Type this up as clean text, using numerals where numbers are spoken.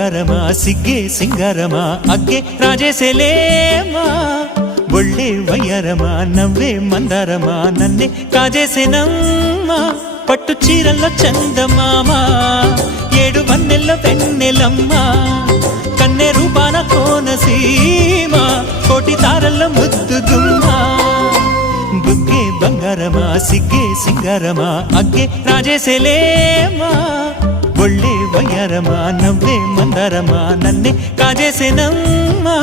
బంగారమా సిగ్గే సింగారమా అగ్గే రాజేసేలేమా ఒళ్ళే వయ్యారమా నవ్వే మందారమా నన్నే కాజేసేనమ్మా పట్టు చీరల్లో చందమామా ఏడు వన్నెల్లో వెన్నెలమ్మా కన్నె రూపాన కోనసీమ కోటి తారల్లో ముద్దుగుమ్మా బుగ్గే బంగారమా సిగ్గే సింగారమా అగ్గే రాజేసేలేమా ఒళ్ళే వయ్యారమా నవ్వే మందారమా నన్నే కాజేసేనమ్మా